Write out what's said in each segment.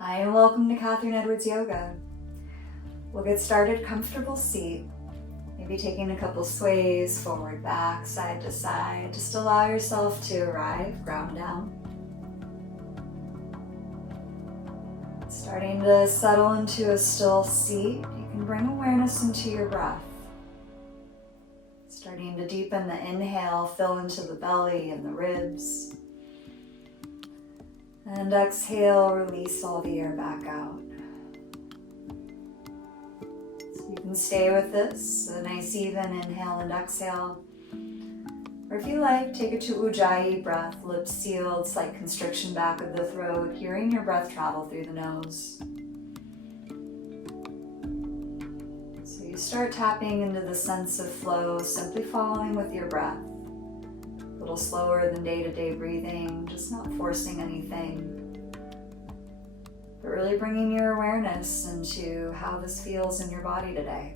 Hi, and welcome to Katherine Edwards Yoga. We'll get started, comfortable seat. Maybe taking a couple sways, forward, back, side to side. Just allow yourself to arrive, ground down. Starting to settle into a still seat, you can bring awareness into your breath. Starting to deepen the inhale, fill into the belly and the ribs. And exhale, release all the air back out. So you can stay with this, a nice even inhale and exhale. Or if you like, take a to Ujjayi breath, lips sealed, slight constriction back of the throat, hearing your breath travel through the nose. So you start tapping into the sense of flow, simply following with your breath. A little slower than day-to-day breathing, just not forcing anything, but really bringing your awareness into how this feels in your body today.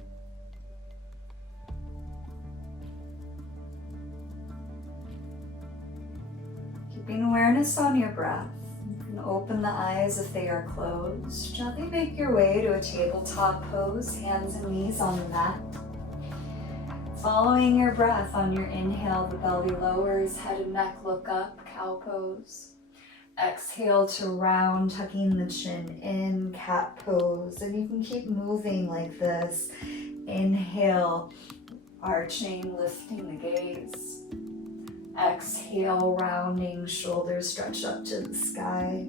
Keeping awareness on your breath, you can open the eyes if they are closed. Gently make your way to a tabletop pose, hands and knees on the mat. Following your breath on your inhale, the belly lowers, head and neck look up, cow pose. Exhale to round, tucking the chin in, cat pose. And you can keep moving like this. Inhale, arching, lifting the gaze. Exhale, rounding, shoulders stretch up to the sky.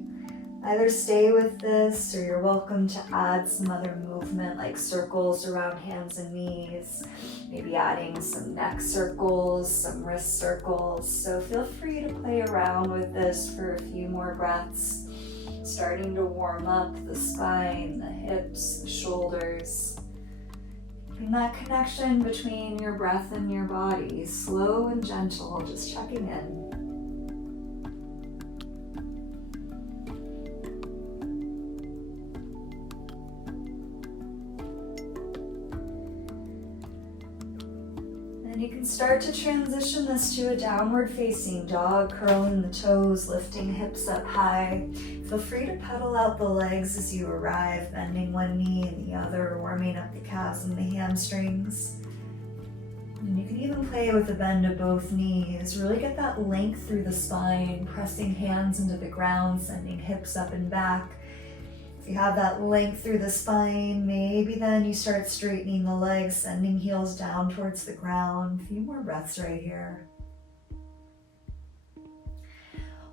Either stay with this or you're welcome to add some other movement like circles around hands and knees. Maybe adding some neck circles, some wrist circles. So feel free to play around with this for a few more breaths. Starting to warm up the spine, the hips, the shoulders. Keeping that connection between your breath and your body, slow and gentle, just checking in. You can start to transition this to a downward facing dog, curling the toes, lifting hips up high. Feel free to pedal out the legs as you arrive, bending one knee and the other, warming up the calves and the hamstrings. And you can even play with the bend of both knees. Really get that length through the spine, pressing hands into the ground, sending hips up and back. If you have that length through the spine, maybe then you start straightening the legs, sending heels down towards the ground. A few more breaths right here.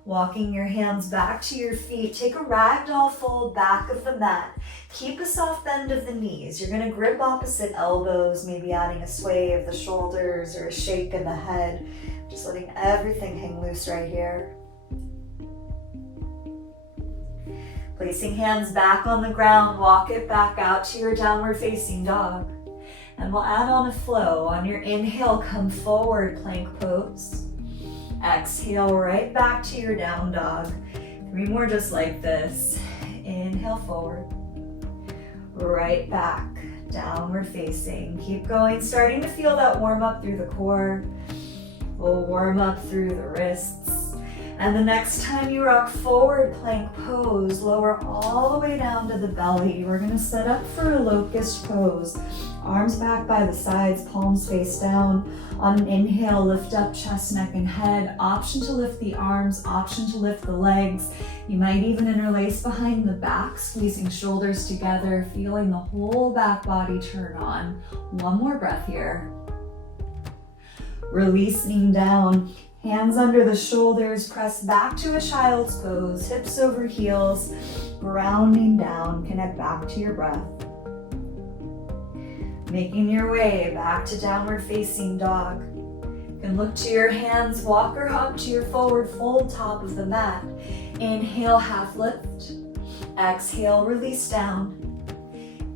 Walking your hands back to your feet, take a ragdoll fold back of the mat. Keep a soft bend of the knees. You're going to grip opposite elbows, maybe adding a sway of the shoulders or a shake of the head. Just letting everything hang loose right here. Placing hands back on the ground, walk it back out to your downward facing dog. And we'll add on a flow. On your inhale, come forward, plank pose. Exhale, right back to your down dog. 3 more just like this. Inhale forward. Right back, downward facing. Keep going, starting to feel that warm up through the core. We'll warm up through the wrists. And the next time you rock forward plank pose, lower all the way down to the belly. We're gonna set up for a locust pose. Arms back by the sides, palms face down. On an inhale, lift up chest, neck, and head. Option to lift the arms, option to lift the legs. You might even interlace behind the back, squeezing shoulders together, feeling the whole back body turn on. 1 more breath here. Releasing down. Hands under the shoulders, press back to a child's pose, hips over heels, rounding down, connect back to your breath. Making your way back to downward facing dog. You can look to your hands, walk or hop to your forward fold top of the mat. Inhale, half lift. Exhale, release down.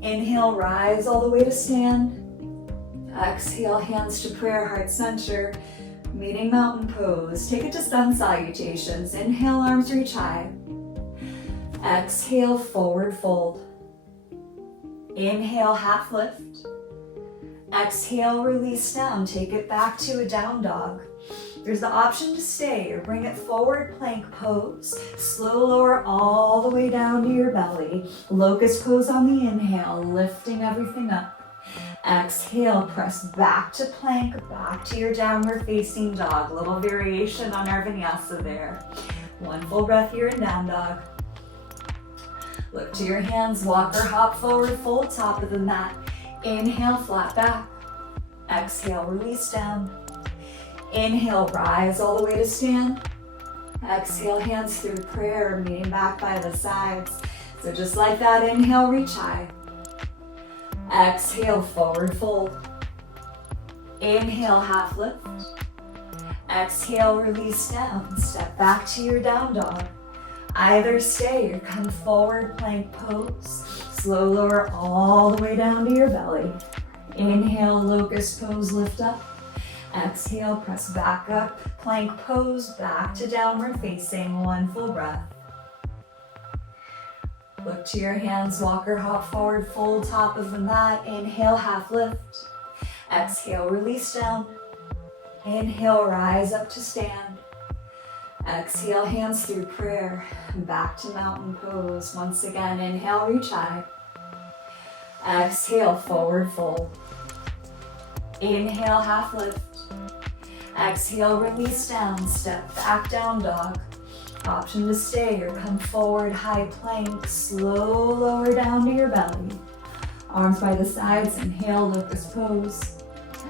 Inhale, rise all the way to stand. Exhale, hands to prayer, heart center. Meeting mountain pose. Take it to sun salutations. Inhale, arms reach high. Exhale, forward fold. Inhale, half lift. Exhale, release down. Take it back to a down dog. There's the option to stay or bring it forward plank pose. Slow lower all the way down to your belly. Locust pose on the inhale, lifting everything up. Exhale, press back to plank, back to your downward facing dog. Little variation on our vinyasa there. One full breath here in down dog. Look to your hands, walk or hop forward, fold top of the mat. Inhale, flat back. Exhale, release down. Inhale, rise all the way to stand. Exhale, hands through prayer, meeting back by the sides. So just like that, inhale, reach high. Exhale, forward fold. Inhale, half lift. Exhale, release down. Step back to your down dog. Either stay or come forward plank pose. Slow lower all the way down to your belly. Inhale, locust pose, lift up. Exhale, press back up. Plank pose, back to downward facing. One full breath. Look to your hands, walk or hop forward, fold top of the mat. Inhale, half lift. Exhale, release down. Inhale, rise up to stand. Exhale, hands through prayer. Back to mountain pose. Once again, inhale, reach high. Exhale, forward fold. Inhale, half lift. Exhale, release down. Step back, down dog. Option to stay or come forward, high plank, slow lower down to your belly. Arms by the sides, inhale, locust pose.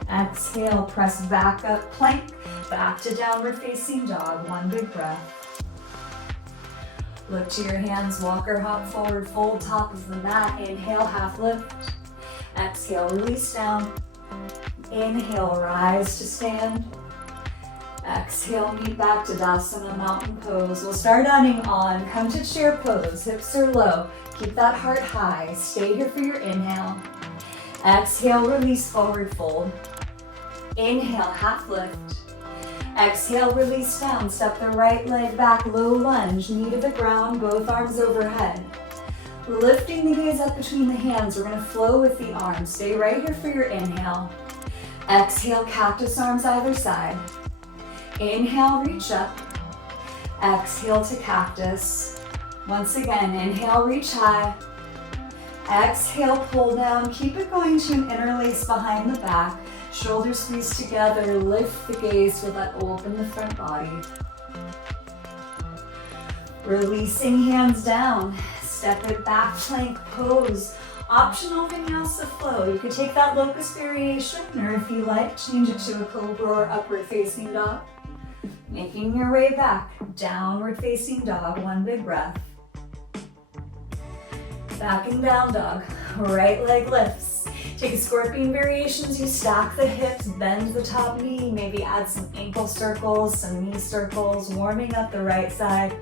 Exhale, press back up, plank, back to downward facing dog, one big breath. Look to your hands, walk or hop forward, fold top of the mat, inhale, half lift. Exhale, release down. Inhale, rise to stand. Exhale, meet back to Tadasana, mountain pose. We'll start adding on, come to chair pose, hips are low. Keep that heart high, stay here for your inhale. Exhale, release, forward fold. Inhale, half lift. Exhale, release down, step the right leg back, low lunge, knee to the ground, both arms overhead. Lifting the gaze up between the hands, we're gonna flow with the arms. Stay right here for your inhale. Exhale, cactus arms either side. Inhale, reach up. Exhale to cactus. Once again, inhale, reach high. Exhale, pull down. Keep it going to an interlace behind the back. Shoulders squeeze together. Lift the gaze so that open the front body. Releasing hands down. Step it back, plank pose. Optional vinyasa flow. You could take that locust variation, or if you like, change it to a cobra or upward facing dog. Making your way back, downward facing dog, one big breath. Back and down dog, right leg lifts. Take a scorpion variations, you stack the hips, bend the top knee, maybe add some ankle circles, some knee circles, warming up the right side.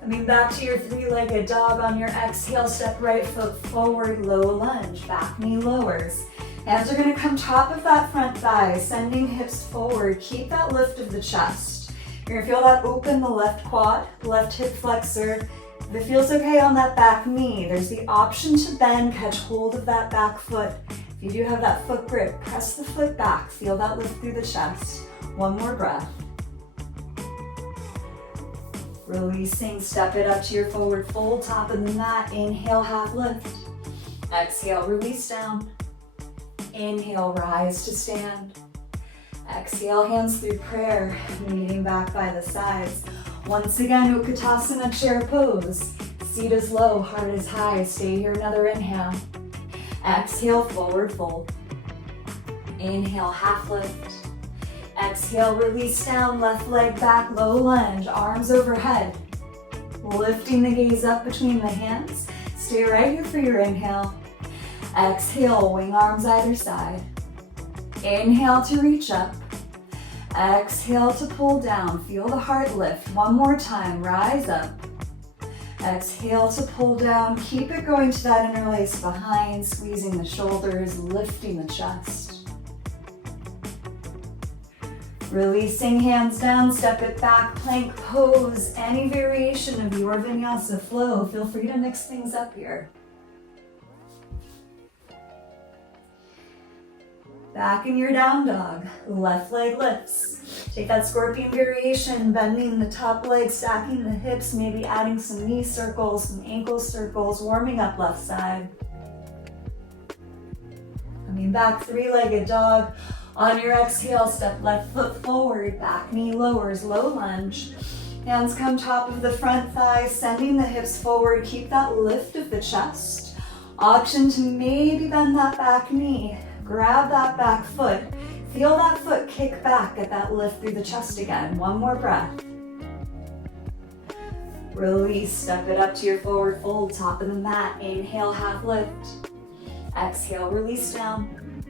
Coming back to your three-legged dog on your exhale, step right foot forward, low lunge, back knee lowers. Hands are gonna come top of that front thigh, sending hips forward. Keep that lift of the chest. You're gonna feel that open the left quad, left hip flexor. If it feels okay on that back knee, there's the option to bend, catch hold of that back foot. If you do have that foot grip, press the foot back, feel that lift through the chest. One more breath. Releasing, step it up to your forward fold, top of the mat. Inhale, half lift. Exhale, release down. Inhale, rise to stand. Exhale, hands through prayer, meeting back by the sides. Once again, Utkatasana chair pose. Seat is low, heart is high. Stay here, another inhale. Exhale, forward fold. Inhale, half lift. Exhale, release down, left leg back, low lunge, arms overhead. Lifting the gaze up between the hands. Stay right here for your inhale. Exhale, wing arms either side. Inhale to reach up. Exhale to pull down. Feel the heart lift. One more time, rise up. Exhale to pull down. Keep it going to that interlace behind, squeezing the shoulders, lifting the chest. Releasing hands down, step it back, plank pose. Any variation of your vinyasa flow. Feel free to mix things up here. Back in your down dog, left leg lifts. Take that scorpion variation, bending the top leg, stacking the hips, maybe adding some knee circles, some ankle circles, warming up left side. Coming back, three-legged dog. On your exhale, step left foot forward, back knee lowers, low lunge. Hands come top of the front thigh, sending the hips forward. Keep that lift of the chest. Option to maybe bend that back knee. Grab that back foot. Feel that foot kick back, get that lift through the chest again. One more breath. Release, step it up to your forward fold, top of the mat. Inhale, half lift. Exhale, release down.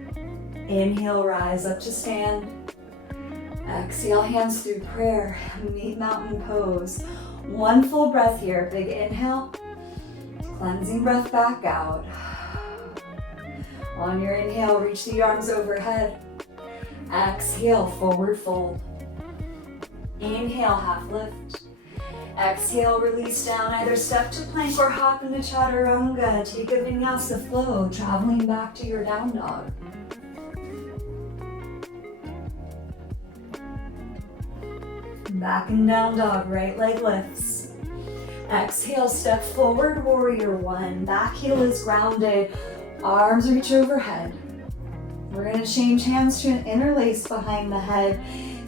Inhale, rise up to stand. Exhale, hands through prayer. Meet mountain pose. One full breath here. Big inhale. Cleansing breath back out. On your inhale, reach the arms overhead. Exhale, forward fold. Inhale, half lift. Exhale, release down. Either step to plank or hop into chaturanga. Take a vinyasa flow, traveling back to your down dog. Back and down dog, right leg lifts. Exhale, step forward, warrior one. Back heel is grounded. Arms reach overhead. We're going to change hands to an interlace behind the head.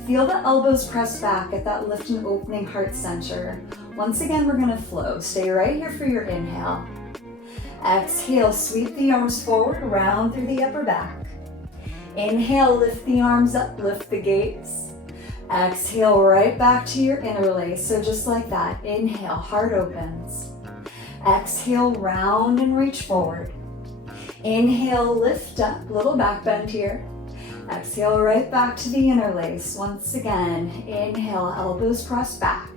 Feel the elbows press back at that lift and opening heart center. Once again, we're going to flow. Stay right here for your inhale. Exhale, sweep the arms forward, round through the upper back. Inhale, lift the arms up, lift the gaze. Exhale, right back to your interlace. So just like that, inhale, heart opens. Exhale, round and reach forward. Inhale, lift up, little back bend here. Exhale, right back to the interlace. Once again, inhale, elbows press back.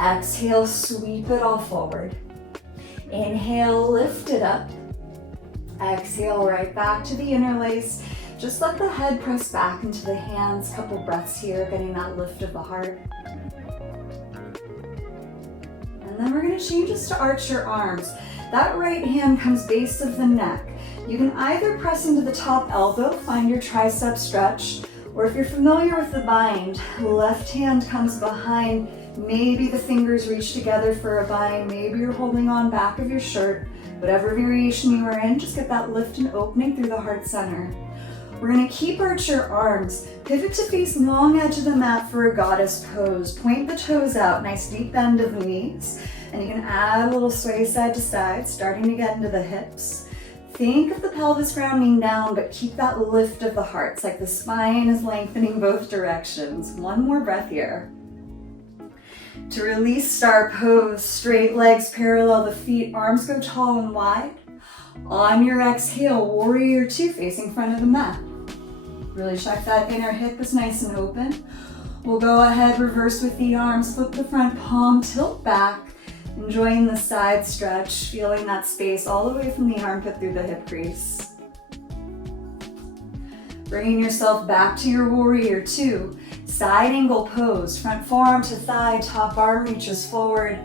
Exhale, sweep it all forward. Inhale, lift it up. Exhale, right back to the interlace. Just let the head press back into the hands. Couple breaths here, getting that lift of the heart. And then we're going to change this to arch your arms. That right hand comes base of the neck. You can either press into the top elbow, find your tricep stretch, or if you're familiar with the bind, left hand comes behind. Maybe the fingers reach together for a bind. Maybe you're holding on back of your shirt. Whatever variation you are in, just get that lift and opening through the heart center. We're going to keep arch your arms. Pivot to face long edge of the mat for a goddess pose. Point the toes out, nice deep bend of the knees. And you can add a little sway side to side, starting to get into the hips. Think of the pelvis grounding down, but keep that lift of the heart. It's like the spine is lengthening both directions. One more breath here. To release, star pose, straight legs parallel the feet, arms go tall and wide. On your exhale, warrior two, facing front of the mat. Really check that inner hip is nice and open. We'll go ahead, reverse with the arms, flip the front palm, tilt back, enjoying the side stretch, feeling that space all the way from the armpit through the hip crease. Bringing yourself back to your warrior two, side angle pose, front forearm to thigh, top arm reaches forward.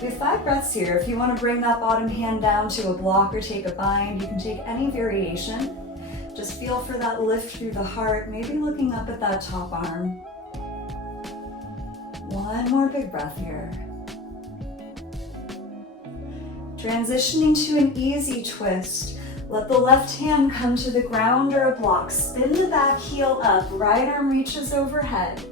We have 5 breaths here. If you want to bring that bottom hand down to a block or take a bind, you can take any variation. Just feel for that lift through the heart, maybe looking up at that top arm. One more big breath here. Transitioning to an easy twist. Let the left hand come to the ground or a block. Spin the back heel up, right arm reaches overhead.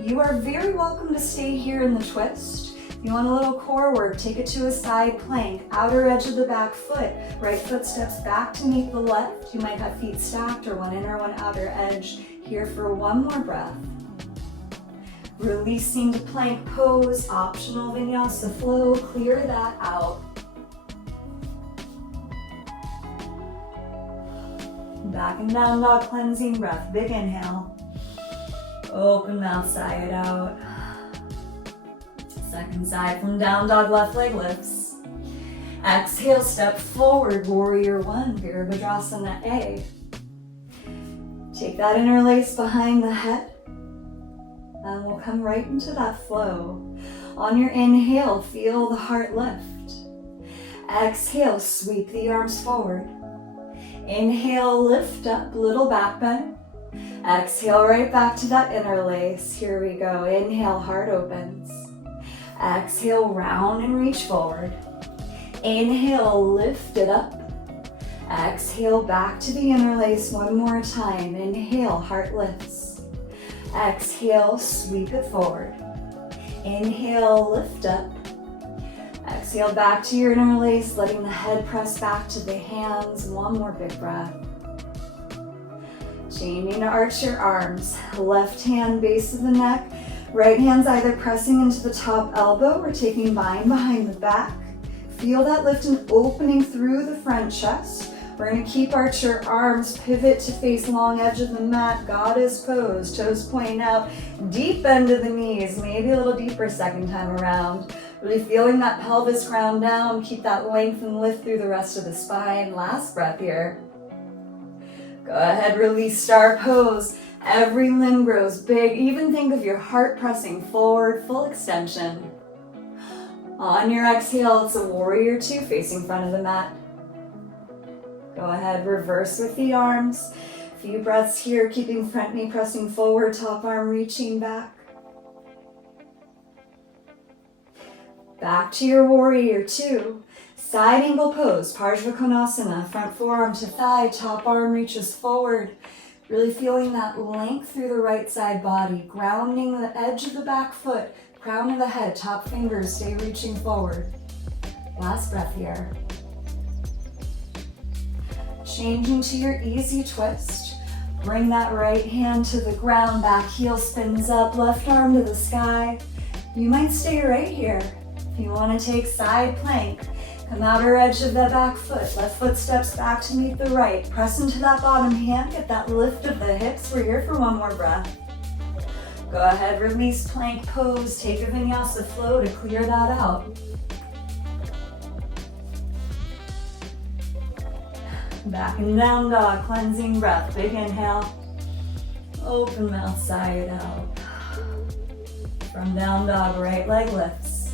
You are very welcome to stay here in the twist. If you want a little core work, take it to a side plank, outer edge of the back foot. Right foot steps back to meet the left. You might have feet stacked or one inner, one outer edge. Here for one more breath. Releasing to plank pose, optional vinyasa flow, clear that out. Back and down dog, cleansing breath, big inhale. Open mouth, sigh it out. Second side from down dog, left leg lifts. Exhale, step forward, warrior one, Virabhadrasana A. Take that interlace behind the head, and we'll come right into that flow. On your inhale, feel the heart lift. Exhale, sweep the arms forward. Inhale, lift up, little back bend. Exhale, right back to that interlace. Here we go. Inhale, heart opens. Exhale, round and reach forward. Inhale, lift it up. Exhale, back to the interlace one more time. Inhale, heart lifts. Exhale, sweep it forward. Inhale, lift up. Exhale, back to your interlace, letting the head press back to the hands. One more big breath. Changing to arch your arms. Left hand base of the neck. Right hand's either pressing into the top elbow or taking bind behind the back. Feel that lift and opening through the front chest. We're going to keep arch your arms, pivot to face long edge of the mat, goddess pose, toes pointing out, deep bend of the knees, maybe a little deeper second time around. Really feeling that pelvis ground down, keep that length and lift through the rest of the spine. Last breath here. Go ahead, release star pose. Every limb grows big. Even think of your heart pressing forward, full extension. On your exhale, it's a warrior two facing front of the mat. Go ahead, reverse with the arms. A few breaths here, keeping front knee pressing forward, top arm reaching back. Back to your warrior two. Side angle pose, Parsvakonasana, front forearm to thigh, top arm reaches forward. Really feeling that length through the right side body, grounding the edge of the back foot, crown of the head, top fingers, stay reaching forward. Last breath here. Changing to your easy twist. Bring that right hand to the ground, back heel spins up, left arm to the sky. You might stay right here. If you want to take side plank, come outer edge of the back foot, left foot steps back to meet the right. Press into that bottom hand, get that lift of the hips. We're here for one more breath. Go ahead, release plank pose, take a vinyasa flow to clear that out. Back and down dog, cleansing breath. Big inhale. Open mouth, side out. From down dog, right leg lifts.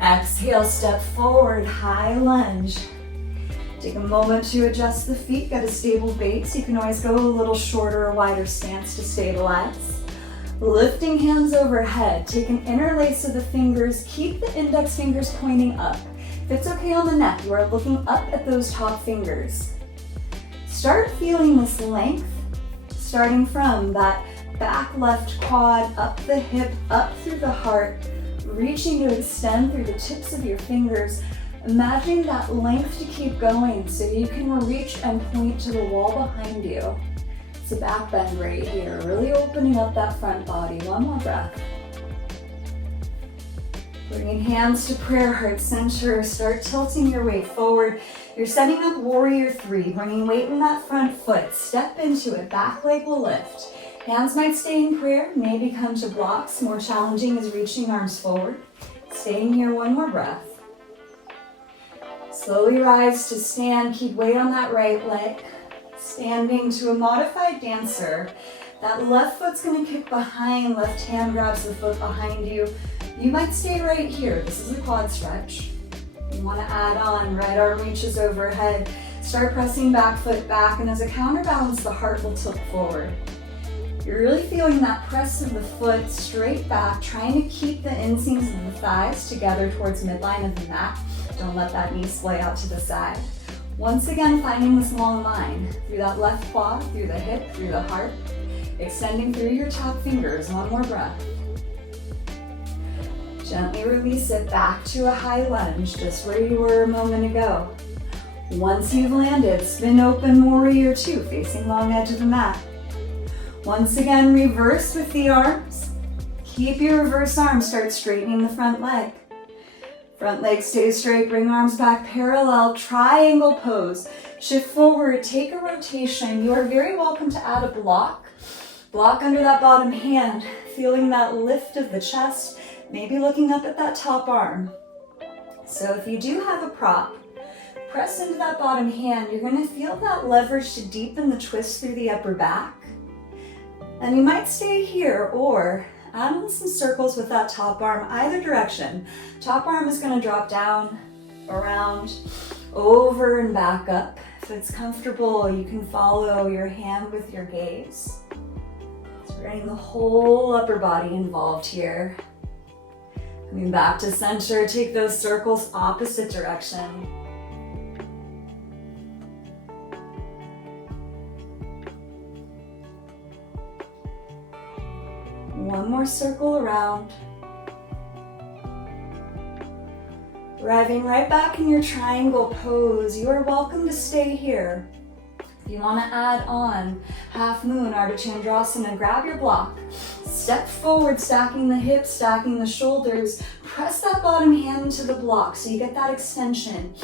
Exhale, step forward, high lunge. Take a moment to adjust the feet, get a stable base. You can always go a little shorter or wider stance to stabilize. Lifting hands overhead, take an interlace of the fingers, keep the index fingers pointing up. If it's okay on the neck, you are looking up at those top fingers. Start feeling this length, starting from that back left quad, up the hip, up through the heart, reaching to extend through the tips of your fingers. Imagining that length to keep going so you can reach and point to the wall behind you. It's a back bend right here, really opening up that front body. One more breath. Bringing hands to prayer heart center, start tilting your weight forward. You're setting up warrior three, bringing weight in that front foot. Step into it, back leg will lift. Hands might stay in prayer, maybe come to blocks. More challenging is reaching arms forward. Staying here, one more breath. Slowly rise to stand, keep weight on that right leg. Standing to a modified dancer. That left foot's gonna kick behind, left hand grabs the foot behind you. You might stay right here. This is a quad stretch. You wanna add on, right arm reaches overhead. Start pressing back foot back, and as a counterbalance, the heart will tilt forward. You're really feeling that press of the foot straight back, trying to keep the inseams of the thighs together towards midline of the mat. Don't let that knee splay out to the side. Once again, finding this long line through that left quad, through the hip, through the heart, extending through your top fingers. One more breath. Gently release it back to a high lunge, just where you were a moment ago. Once you've landed, spin open warrior two, facing long edge of the mat. Once again, reverse with the arms. Keep your reverse arm, start straightening the front leg. Front leg stays straight, bring arms back parallel, triangle pose. Shift forward, take a rotation. You are very welcome to add a block. Block under that bottom hand, feeling that lift of the chest, maybe looking up at that top arm. So if you do have a prop, press into that bottom hand. You're gonna feel that leverage to deepen the twist through the upper back. And you might stay here or add on some circles with that top arm, either direction. Top arm is gonna drop down, around, over and back up. If it's comfortable, you can follow your hand with your gaze. So we're getting the whole upper body involved here. Coming back to center, take those circles opposite direction. One more circle around. Arriving right back in your triangle pose, you are welcome to stay here. If you want to add on half moon, Ardha Chandrasana, grab your block. Step forward, stacking the hips, stacking the shoulders. Press that bottom hand into the block so you get that extension,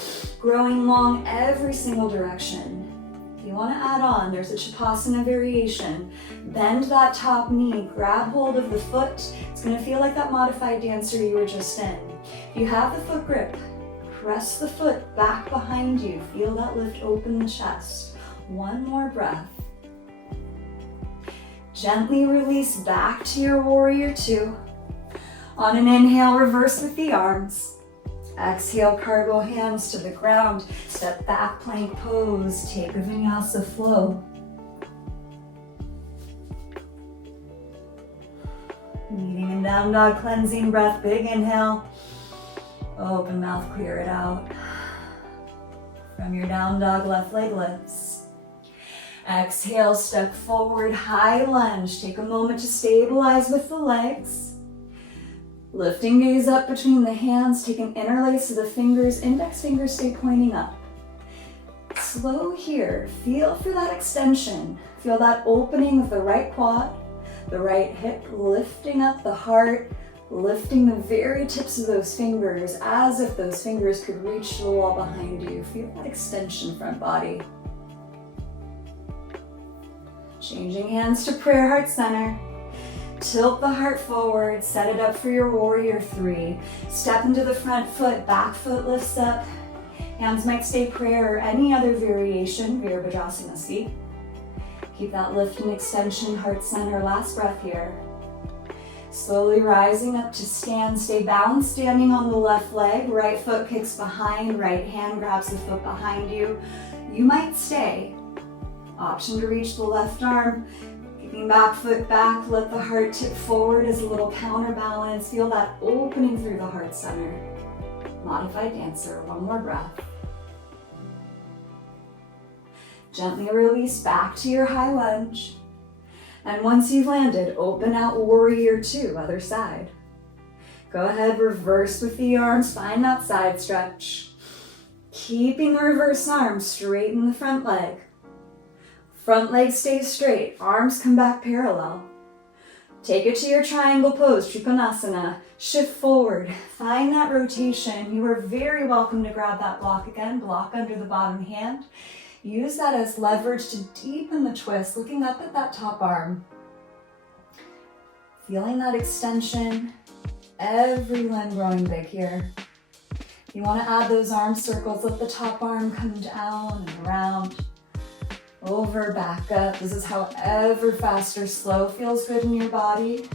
growing long every single direction. If you want to add on, there's a chapasana variation. Bend that top knee, grab hold of the foot. It's going to feel like that modified dancer you were just in. If you have the foot grip, press the foot back behind you. Feel that lift open the chest. One more breath. Gently release back to your warrior two. On an inhale, reverse with the arms. Exhale, cargo hands to the ground. Step back, plank pose. Take a vinyasa flow. Meeting in down dog, cleansing breath. Big inhale. Open mouth, clear it out. From your down dog, left leg lifts. Exhale, step forward, high lunge. Take a moment to stabilize with the legs. Lifting gaze up between the hands. Take an interlace of the fingers. Index fingers stay pointing up. Slow here. Feel for that extension. Feel that opening of the right quad, the right hip, lifting up the heart, lifting the very tips of those fingers as if those fingers could reach the wall behind you. Feel that extension, front body. Changing hands to prayer, heart center. Tilt the heart forward, set it up for your warrior three. Step into the front foot, back foot lifts up. Hands might stay prayer or any other variation, Virabhadrasana. Keep that lift and extension, heart center, last breath here. Slowly rising up to stand, stay balanced standing on the left leg. Right foot kicks behind, right hand grabs the foot behind you. You might stay. Option to reach the left arm. Kicking back foot back, let the heart tip forward as a little counterbalance. Feel that opening through the heart center. Modified dancer, one more breath. Gently release back to your high lunge. And once you've landed, open out warrior two, other side. Go ahead, reverse with the arms, find that side stretch. Keeping the reverse arm straight in the front leg. Front leg stays straight, arms come back parallel. Take it to your triangle pose, Trikonasana. Shift forward, find that rotation. You are very welcome to grab that block again, block under the bottom hand. Use that as leverage to deepen the twist, looking up at that top arm. Feeling that extension, every limb growing big here. You want to add those arm circles, let the top arm come down and around. Over, back up. This is however fast or slow feels good in your body.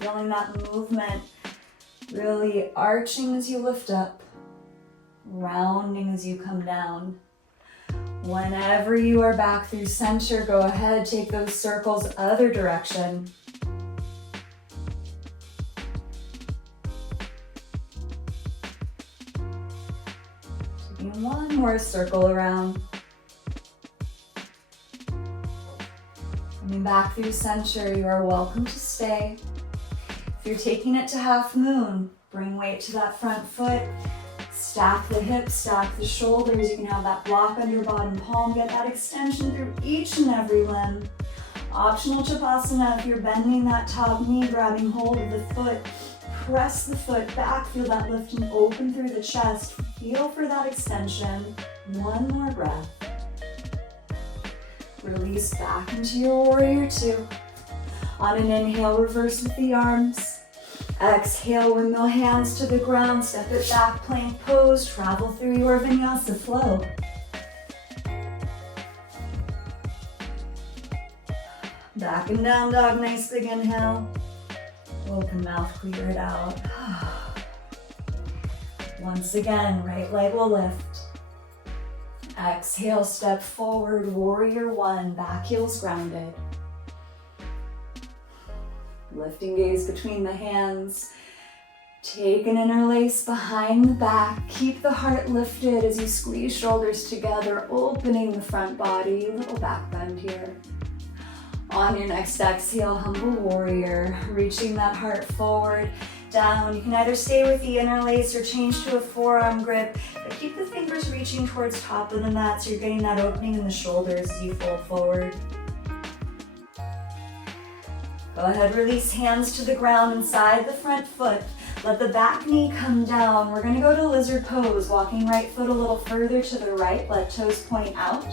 Feeling that movement, really arching as you lift up, rounding as you come down. Whenever you are back through center, go ahead, take those circles other direction. Taking one more circle around. Coming back through center, you are welcome to stay. If you're taking it to half moon, bring weight to that front foot. Stack the hips, stack the shoulders. You can have that block under bottom palm. Get that extension through each and every limb. Optional chapasana if you're bending that top knee, grabbing hold of the foot. Press the foot back. Feel that lift and open through the chest. Feel for that extension. One more breath. Release back into your warrior two. On an inhale, reverse with the arms. Exhale, windmill hands to the ground, step it back, plank pose, travel through your vinyasa flow. Back and down dog, nice big inhale. Open mouth, clear it out. Once again, right leg will lift. Exhale, step forward, warrior one, back heels grounded. Lifting gaze between the hands. Take an interlace behind the back. Keep the heart lifted as you squeeze shoulders together, opening the front body. Little back bend here. On your next exhale, humble warrior, reaching that heart forward, down. You can either stay with the interlace or change to a forearm grip, but keep the fingers reaching towards top of the mat so you're getting that opening in the shoulders as you fold forward. Go ahead, release hands to the ground inside the front foot. Let the back knee come down. We're gonna go to lizard pose, walking right foot a little further to the right, let toes point out.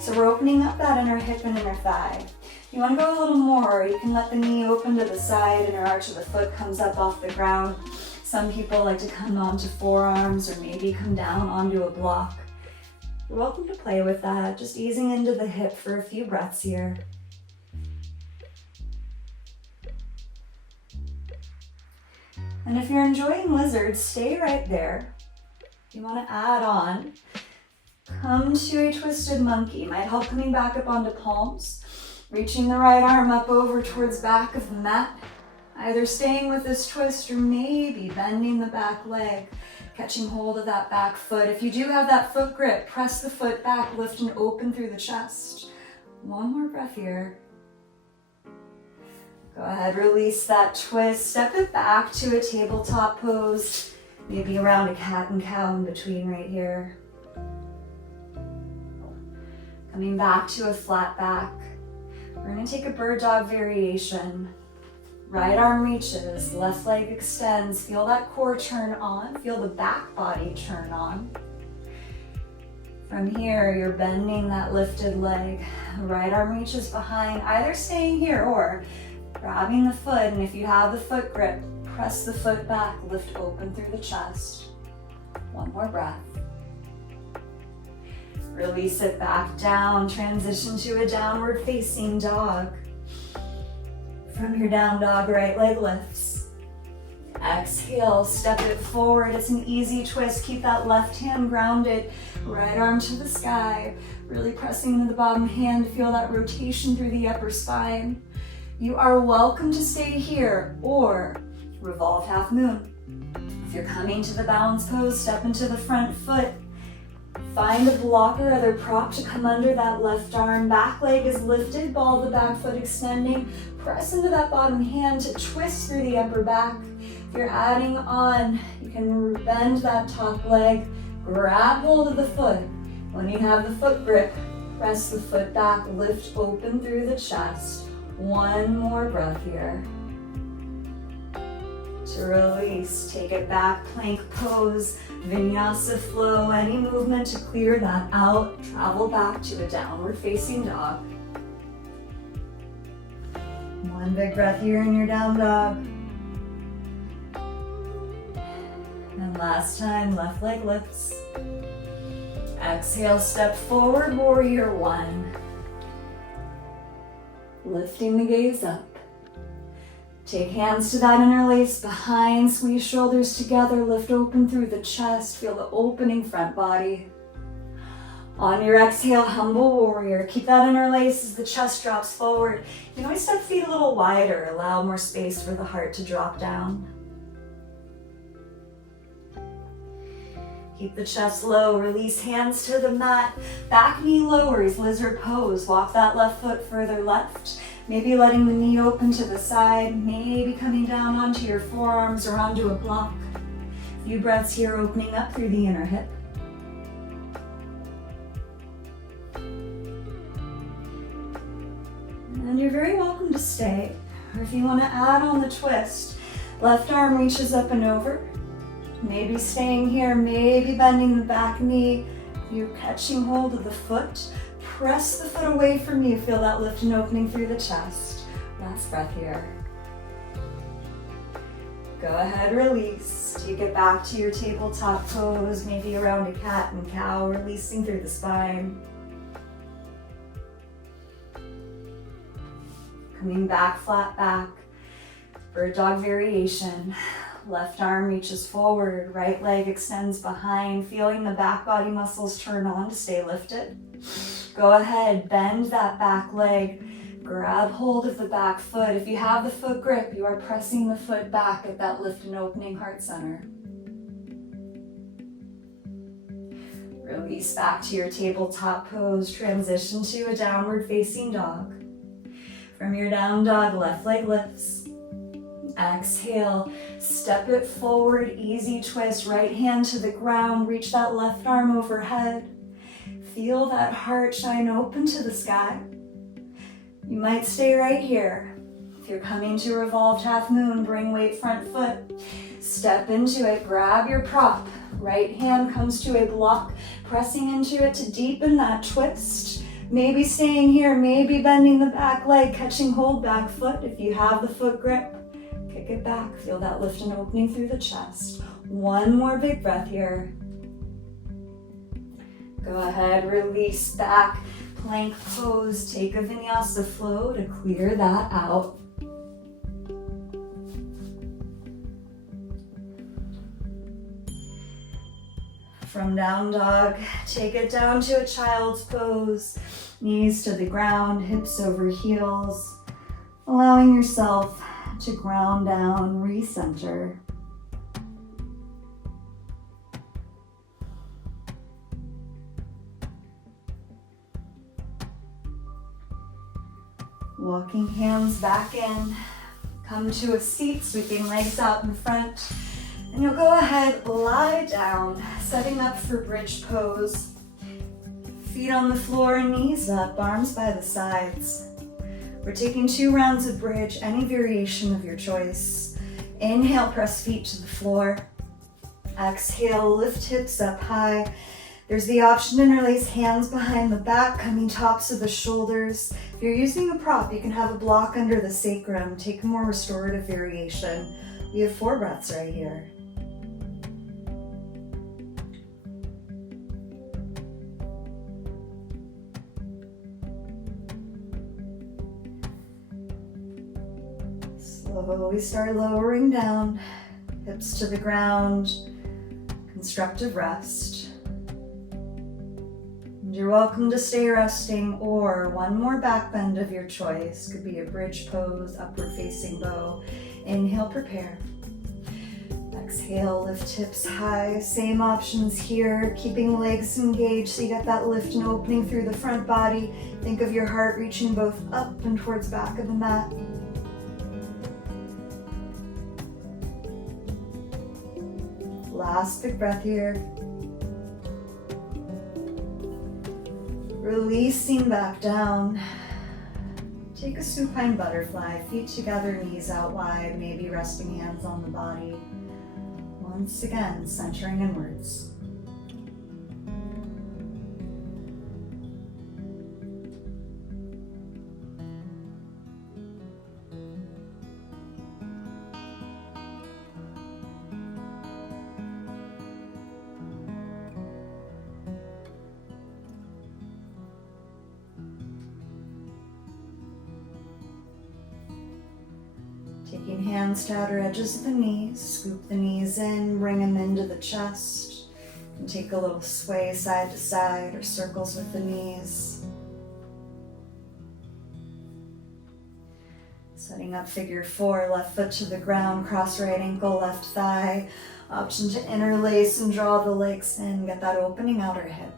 So we're opening up that inner hip and inner thigh. You wanna go a little more, you can let the knee open to the side, inner arch of the foot comes up off the ground. Some people like to come onto forearms or maybe come down onto a block. You're welcome to play with that, just easing into the hip for a few breaths here. And if you're enjoying lizard, stay right there. If you want to add on, come to a twisted monkey. Might help coming back up onto palms. Reaching the right arm up over towards back of the mat. Either staying with this twist or maybe bending the back leg, catching hold of that back foot. If you do have that foot grip, press the foot back, lift and open through the chest. One more breath here. Go ahead, release that twist, step it back to a tabletop pose, maybe around a cat and cow in between right here. Coming back to a flat back. We're gonna take a bird dog variation. Right arm reaches, left leg extends, feel that core turn on, feel the back body turn on. From here, you're bending that lifted leg. Right arm reaches behind, either staying here or grabbing the foot, and if you have the foot grip, press the foot back, lift open through the chest. One more breath. Release it back down, transition to a downward facing dog. From your down dog, right leg lifts. Exhale, step it forward. It's an easy twist. Keep that left hand grounded, right arm to the sky. Really pressing into the bottom hand to feel that rotation through the upper spine. You are welcome to stay here or revolve half moon. If you're coming to the balance pose, step into the front foot. Find a block or other prop to come under that left arm. Back leg is lifted, ball of the back foot extending. Press into that bottom hand to twist through the upper back. If you're adding on, you can bend that top leg, grab hold of the foot. When you have the foot grip, press the foot back, lift open through the chest. One more breath here. To release, take it back, plank pose, vinyasa flow, any movement to clear that out. Travel back to a downward facing dog. One big breath here in your down dog. And last time, left leg lifts. Exhale, step forward, warrior one. Lifting the gaze up. Take hands to that interlace behind, squeeze shoulders together, lift open through the chest, feel the opening front body. On your exhale, humble warrior. Keep that interlace as the chest drops forward. You can always step feet a little wider, allow more space for the heart to drop down. Keep the chest low, release hands to the mat, back knee lowers, lizard pose. Walk that left foot further left, maybe letting the knee open to the side, maybe coming down onto your forearms or onto a block. A few breaths here, opening up through the inner hip. And you're very welcome to stay, or if you want to add on the twist, left arm reaches up and over. Maybe staying here, maybe bending the back knee. You're catching hold of the foot. Press the foot away from you. Feel that lift and opening through the chest. Last breath here. Go ahead, release. Take it back to your tabletop pose, maybe around a cat and cow, releasing through the spine. Coming back, flat back. Bird dog variation. Left arm reaches forward, right leg extends behind, feeling the back body muscles turn on to stay lifted. Go ahead, bend that back leg. Grab hold of the back foot. If you have the foot grip, you are pressing the foot back at that lift and opening heart center. Release back to your tabletop pose. Transition to a downward facing dog. From your down dog, left leg lifts. Exhale, step it forward, easy twist, right hand to the ground, reach that left arm overhead. Feel that heart shine open to the sky. You might stay right here. If you're coming to revolved half moon, bring weight front foot. Step into it, grab your prop. Right hand comes to a block, pressing into it to deepen that twist. Maybe staying here, maybe bending the back leg, catching hold back foot. If you have the foot grip, kick it back. Feel that lift and opening through the chest. One more big breath here. Go ahead, release back. Plank pose, take a vinyasa flow to clear that out. From down dog, take it down to a child's pose. Knees to the ground, hips over heels. Allowing yourself to ground down, recenter. Walking hands back in, come to a seat, sweeping legs out in front, and you'll go ahead, lie down, setting up for bridge pose. Feet on the floor, knees up, arms by the sides. We're taking 2 rounds of bridge, any variation of your choice. Inhale, press feet to the floor. Exhale, lift hips up high. There's the option to interlace hands behind the back, coming tops of the shoulders. If you're using a prop, you can have a block under the sacrum. Take a more restorative variation. We have 4 breaths right here. Slowly start lowering down, hips to the ground, constructive rest. You're welcome to stay resting, or one more back bend of your choice. Could be a bridge pose, upward facing bow. Inhale, prepare. Exhale, lift hips high. Same options here, keeping legs engaged so you get that lift and opening through the front body. Think of your heart reaching both up and towards back of the mat. Last big breath here. Releasing back down. Take a supine butterfly, feet together, knees out wide, maybe resting hands on the body. Once again, centering inwards. Taking hands to outer edges of the knees, scoop the knees in, bring them into the chest, and take a little sway side to side or circles with the knees. Setting up figure 4, left foot to the ground, cross right ankle, left thigh. Option to interlace and draw the legs in, get that opening outer hip.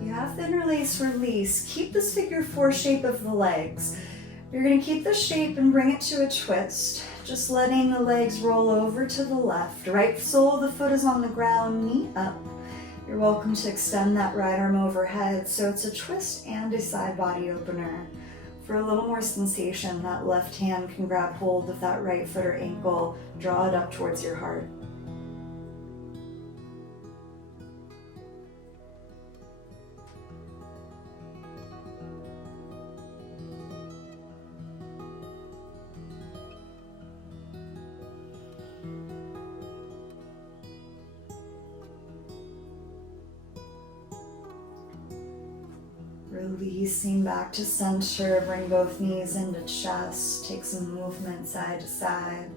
You have the interlace release. Keep this figure 4 shape of the legs. You're going to keep the shape and bring it to a twist. Just letting the legs roll over to the left. Right sole of the foot is on the ground, knee up. You're welcome to extend that right arm overhead. So it's a twist and a side body opener. For a little more sensation, that left hand can grab hold of that right foot or ankle. Draw it up towards your heart. Releasing back to center, bring both knees into chest, take some movement side to side.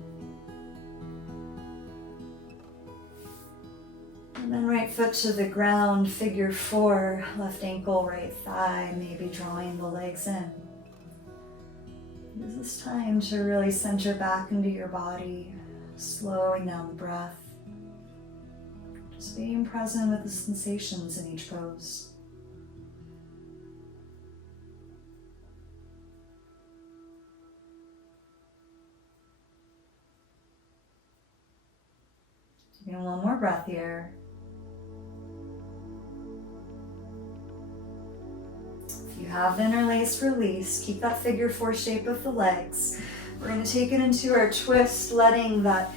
And then right foot to the ground, figure 4, left ankle, right thigh, maybe drawing the legs in. Use this time to really center back into your body, slowing down the breath. Just being present with the sensations in each pose. Taking one more breath here. If you have the interlaced release, keep that figure 4 shape of the legs. We're going to take it into our twist, letting that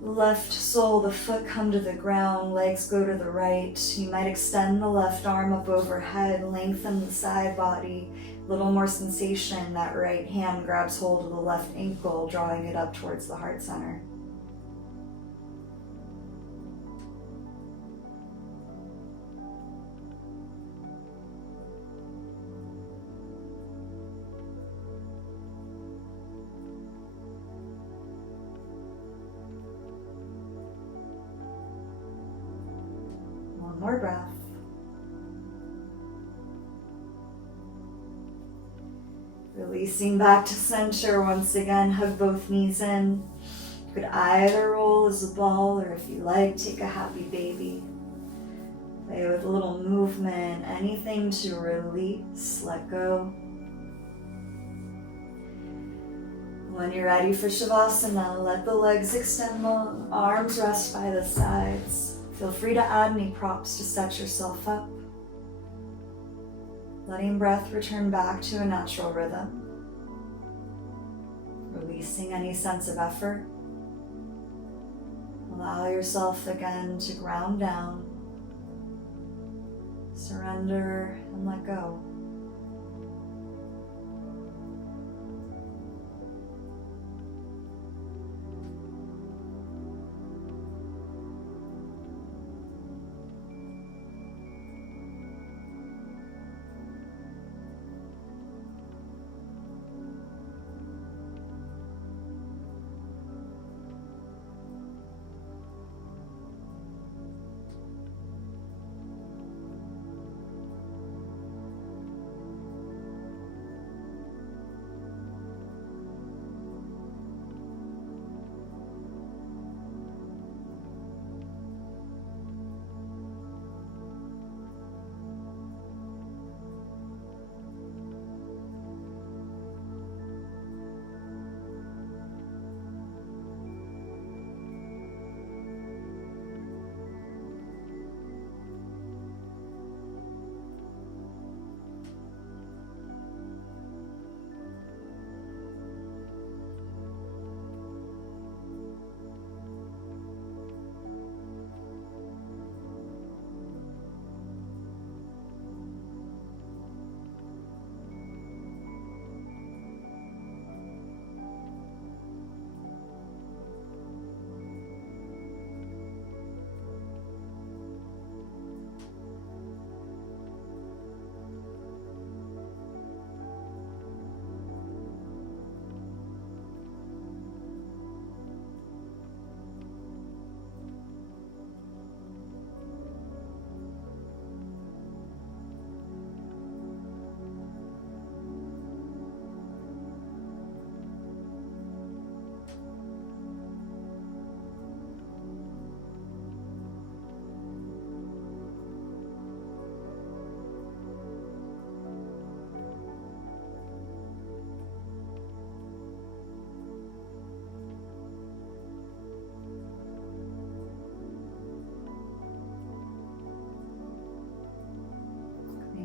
left sole, the foot come to the ground, legs go to the right. You might extend the left arm up overhead, lengthen the side body. A little more sensation, that right hand grabs hold of the left ankle, drawing it up towards the heart center. More breath. Releasing back to center once again, hug both knees in. You could either roll as a ball, or if you like, take a happy baby. Play with a little movement, anything to release, let go. When you're ready for Savasana, let the legs extend long, arms rest by the sides. Feel free to add any props to set yourself up. Letting breath return back to a natural rhythm. Releasing any sense of effort. Allow yourself again to ground down, surrender, and let go.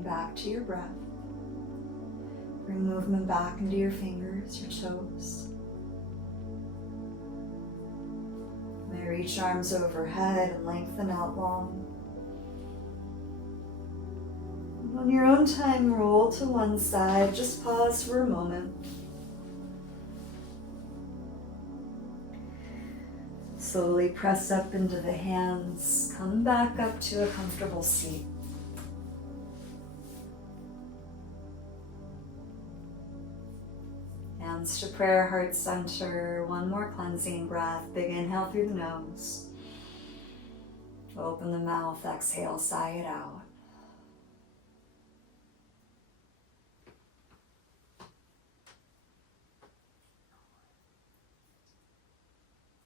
Back to your breath. Bring movement back into your fingers, your toes. You may reach arms overhead and lengthen out long. And on your own time, roll to one side. Just pause for a moment. Slowly press up into the hands. Come back up to a comfortable seat. hands to prayer, heart center. One more cleansing breath. Big inhale through the nose. Open the mouth, exhale, sigh it out.